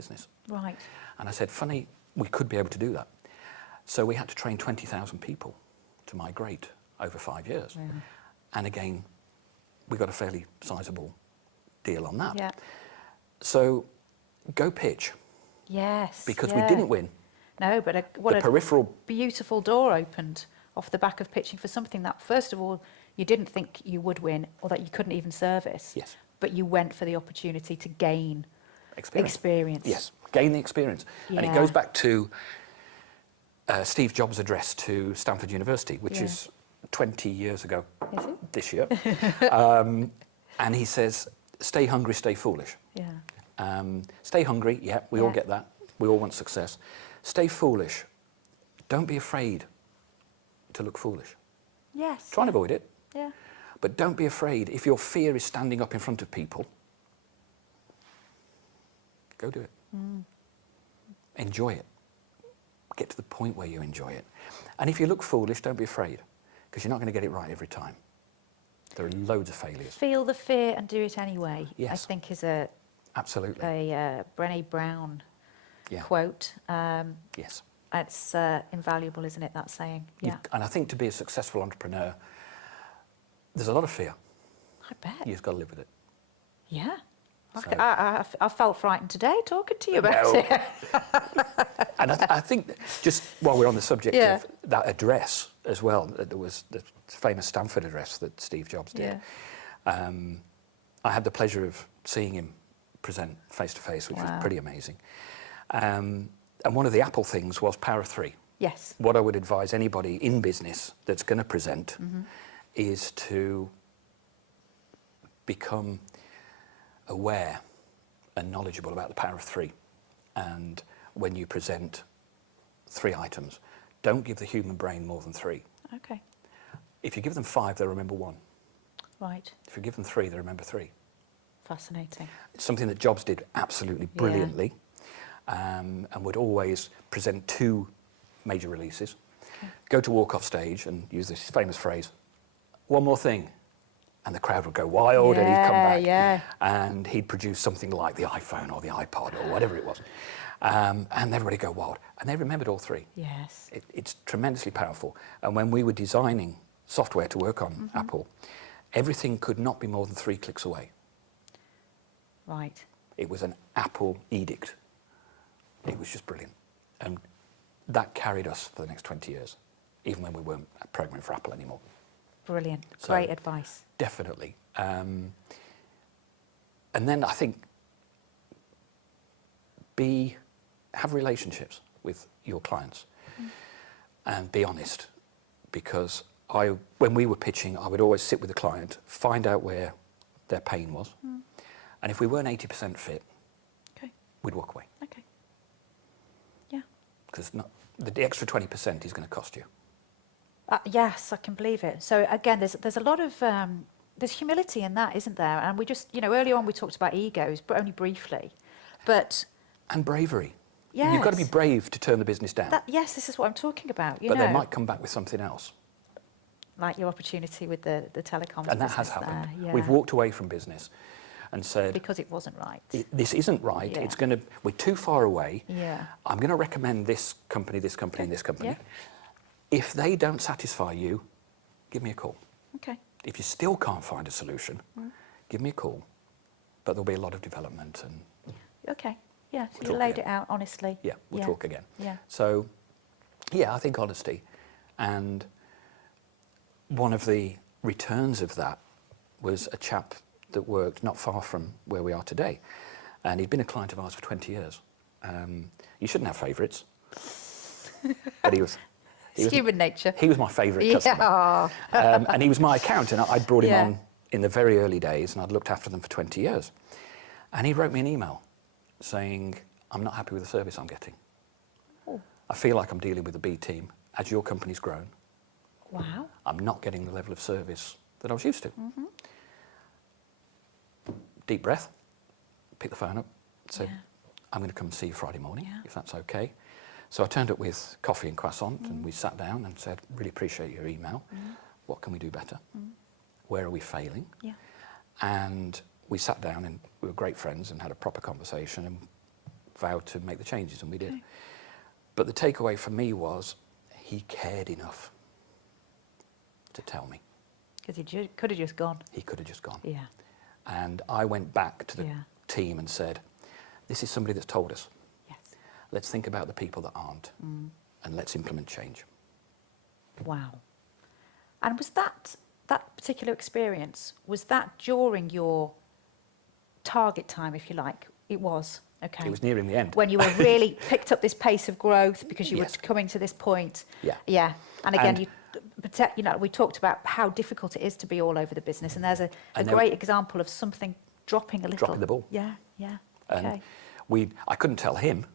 business. Right. And I said, funny, we could be able to do that. So we had to train 20,000 people to migrate over 5 years. Yeah. And again, we got a fairly sizable deal on that. Yeah. So go pitch, Yes. because yeah. we didn't win. No, but what The a peripheral, beautiful door opened off the back of pitching for something that, first of all, you didn't think you would win or that you couldn't even service. yes, But you went for the opportunity to gain experience. Yes, gain the experience. And it Yeah. goes back to Steve Jobs' address to Stanford University, which Yeah. is 20 years ago Is it? this year. And he says, stay hungry, stay foolish. Yeah. Stay hungry, yeah, we all Yeah. get that. We all want success. Stay foolish. Don't be afraid to look foolish. Yes. Try and avoid it, Yeah. but don't be afraid. If your fear is standing up in front of people, go do it. Enjoy it. Get to the point where you enjoy it. And if you look foolish, don't be afraid, because you're not going to get it right every time. There are loads of failures. Feel the fear and do it anyway. I Yes. think is a Absolutely. Brené Brown Yeah. quote. Yes. It's invaluable, isn't it, that saying? Yeah. And I think to be a successful entrepreneur, there's a lot of fear. I bet. You've got to live with it. Yeah. So- I felt frightened today talking to you about No. it. And I think that just while we're on the subject Yeah. of that address as well, there was the famous Stanford address that Steve Jobs did. Yeah. I had the pleasure of seeing him present face to face, which was Wow. pretty amazing. And one of the Apple things was Power of Three. Yes. What I would advise anybody in business that's going to present is to become aware and knowledgeable about the Power of Three. And when you present 3 items, don't give the human brain more than 3. Okay. If you give them 5, they'll remember 1. Right. If you give them 3, they'll remember 3. Fascinating. It's something that Jobs did absolutely brilliantly, and would always present 2 major releases, go to walk off stage and use this famous phrase, "One more thing," and the crowd would go wild, and he'd come back, Yeah. and he'd produce something like the iPhone or the iPod or whatever it was, and everybody would go wild, and they remembered all 3. Yes. It's tremendously powerful. And when we were designing software to work on Apple, everything could not be more than 3 clicks away. Right. It was an Apple edict. It was just brilliant. And that carried us for the next 20 years, even when we weren't programming for Apple anymore. Brilliant. So- Great advice. Definitely. And then I think have relationships with your clients and be honest, because when we were pitching, I would always sit with the client, find out where their pain was, and if we weren't 80% fit, Okay. we'd walk away, Okay. Yeah. because the extra 20% is going to cost you. Yes, I can believe it. So again, there's a lot of there's humility in that, isn't there? And we just, earlier on we talked about egos, but only briefly. But And bravery. You've got to be yes, brave to turn the business down, yes, this is what I'm talking about. but they might come back with something else. Like your opportunity with the telecoms And that has business happened. there, yeah. We've walked away from business and said, because it wasn't right. this isn't right. Yeah. We're too far away. Yeah. I'm going to recommend this company, and this company. Yeah. If they don't satisfy you, give me a call. Okay. If you still can't find a solution, give me a call. But there'll be a lot of development, and Okay. Yeah. So We'll you talk laid again. it out honestly. yeah, we'll talk again. Yeah. So, yeah, I think honesty. And one of the returns of that was a chap that worked not far from where we are today. And he'd been a client of ours for 20 years. You shouldn't have favourites. But he was Human nature. He was my favourite customer. Yeah. And he was my accountant. I'd brought him Yeah. on in the very early days, and I'd looked after them for 20 years. And he wrote me an email saying, "I'm not happy with the service I'm getting. Oh. I feel like I'm dealing with the B team. As your company's grown, Wow. I'm not getting the level of service that I was used to." Deep breath, pick the phone up, said, Yeah. "I'm going to come and see you Friday morning, Yeah. if that's okay." So I turned up with coffee and croissant, and we sat down and said, "Really appreciate your email. What can we do better? Where are we failing?" Yeah. And we sat down, and we were great friends and had a proper conversation. And vowed to make the changes, and we did. Okay. But the takeaway for me was he cared enough to tell me. Because he could have just gone. He could have just gone. Yeah. And I went back to the Yeah. team and said, this is somebody that's told us. Yes. Let's think about the people that aren't, and let's implement change. Wow. And was that particular experience, was that during your target time, if you like? It was. Okay. It was nearing the end. When you were really picked up this pace of growth because you Yes. were coming to this point. Yeah. Yeah. And again, And- we talked about how difficult it is to be all over the business, and there's a And there- great example of something dropping a little. Dropping the ball. Yeah. Yeah. And Okay. I couldn't tell him,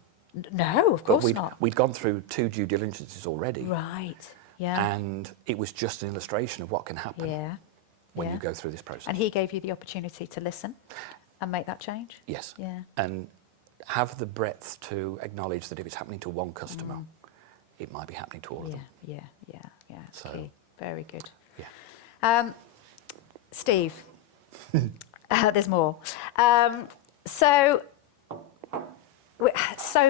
No, of but course not. we'd gone through 2 due diligences already. Right. Yeah. And it was just an illustration of what can happen Yeah. when Yeah. you go through this process. And he gave you the opportunity to listen and make that change? Yes. Yeah. And have the breadth to acknowledge that if it's happening to one customer, it might be happening to all of Yeah, them. yeah. It's So- key. Very good. Yeah. Steve, there's more. So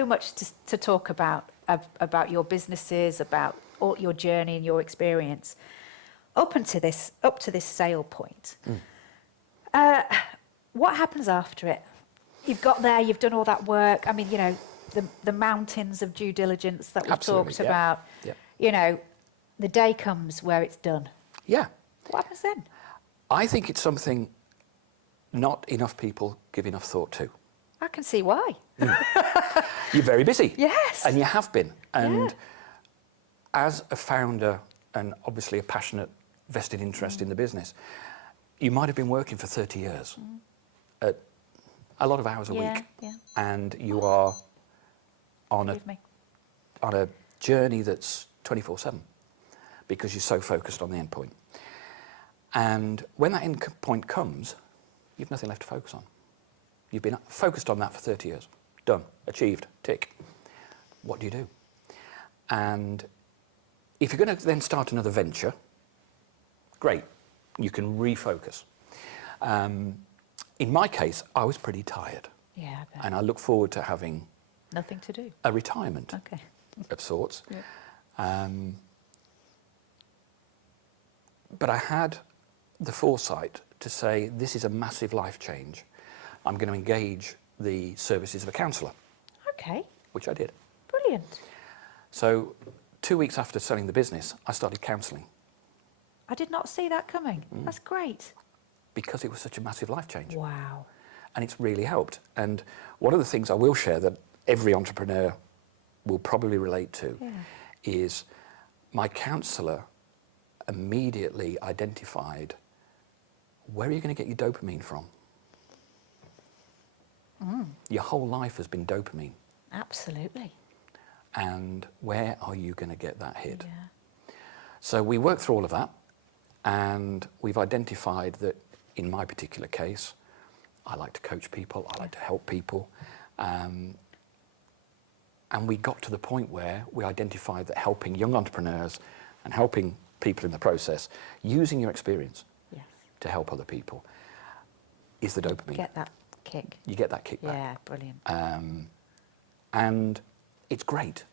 much to talk about your businesses, about all your journey and your experience up to this sale point. What happens after it? You've got there, you've done all that work. I mean, the mountains of due diligence that we've Absolutely, talked yeah. about. Yeah. The day comes where it's done. Yeah. What happens then? I think it's something not enough people give enough thought to. I can see why. You're very busy. Yes. And you have been. And Yeah. as a founder and obviously a passionate vested interest in the business, you might have been working for 30 years at a lot of hours a week. Yeah. And you are on Forgive me. a journey that's 24/7 because you're so focused on the end point. And when that end point comes, you've nothing left to focus on. You've been focused on that for 30 years. Done. Achieved. Tick. What do you do? And if you're going to then start another venture, great. You can refocus. In my case, I was pretty tired. Yeah, I bet. And I look forward to having Nothing to do. a retirement Okay. of sorts. Yeah. But I had the foresight to say, this is a massive life change. I'm going to engage the services of a counsellor, Okay. which I did. Brilliant. So 2 weeks after selling the business, I started counselling I did not see that coming. That's great. because it was such a massive life change. Wow. And it's really helped. And one of the things I will share that every entrepreneur will probably relate to Yeah. is my counsellor immediately identified, where are you going to get your dopamine from? Your whole life has been dopamine. Absolutely. And where are you going to get that hit? Yeah. So we worked through all of that, and we've identified that in my particular case, I like to coach people, I like to help people. And we got to the point where we identified that helping young entrepreneurs and helping people in the process, using your experience Yes. to help other people, is the dopamine. Get that kick. You get that kickback. Yeah, brilliant. And it's great.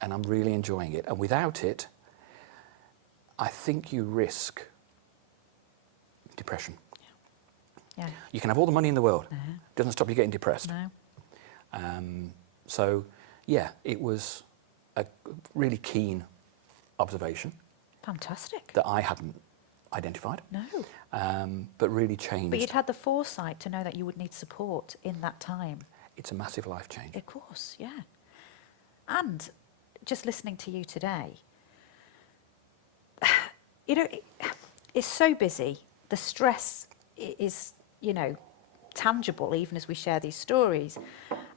And I'm really enjoying it. And without it, I think you risk depression. Yeah. You can have all the money in the world. Uh-huh. Doesn't stop you getting depressed. No. So, yeah, it was a really keen observation Fantastic. that I hadn't identified, No. but really changed. But you'd had the foresight to know that you would need support in that time. It's a massive life change. Of course, yeah. And just listening to you today, it's so busy. The stress is, tangible even as we share these stories.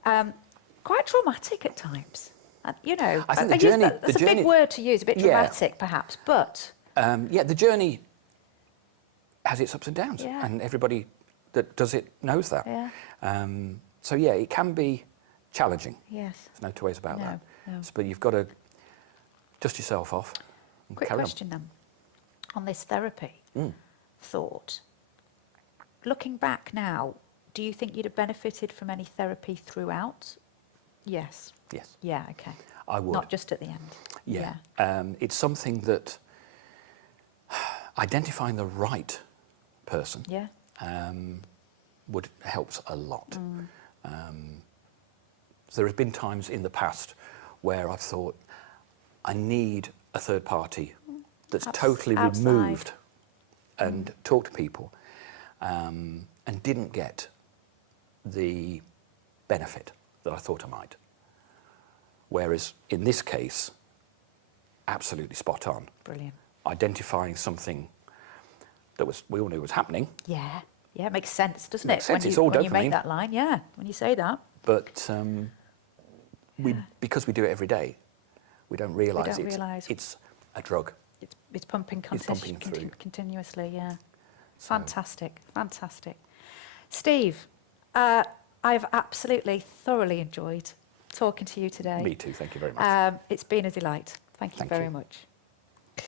Quite traumatic at times. And, I think the use journey- that's the a big journey- word to use, a bit Yeah. dramatic perhaps, but Yeah, the journey has its ups and downs, Yeah. and everybody that does it knows that. yeah, So, yeah, it can be challenging. yes. There's no two ways about No, that. no. But you've got to dust yourself off and Quick carry question then, on this therapy on. thought. Looking back now, do you think you'd have benefited from any therapy throughout Yes. Yes, Yeah, okay. I would. Not just at the end. Yeah. It's something that identifying the right person Yeah. would helps a lot. There have been times in the past where I've thought, I need a third party that's totally outside. removed and talk to people, and didn't get the benefit that I thought I might. Whereas in this case, absolutely spot on. Brilliant. Identifying something that we all knew was happening, Yeah. Yeah, it makes sense, doesn't Makes it? sense, When it's you, all when you make dopamine. that line, yeah. When you say that. but because we do it every day, we don't realise don't realise. it's a drug. It's pumping, It's pumping through. continuously, yeah. So- Fantastic, fantastic. Steve, I've absolutely thoroughly enjoyed talking to you today. Me too, thank you very much. It's been a delight. Thank you Thank very you. much.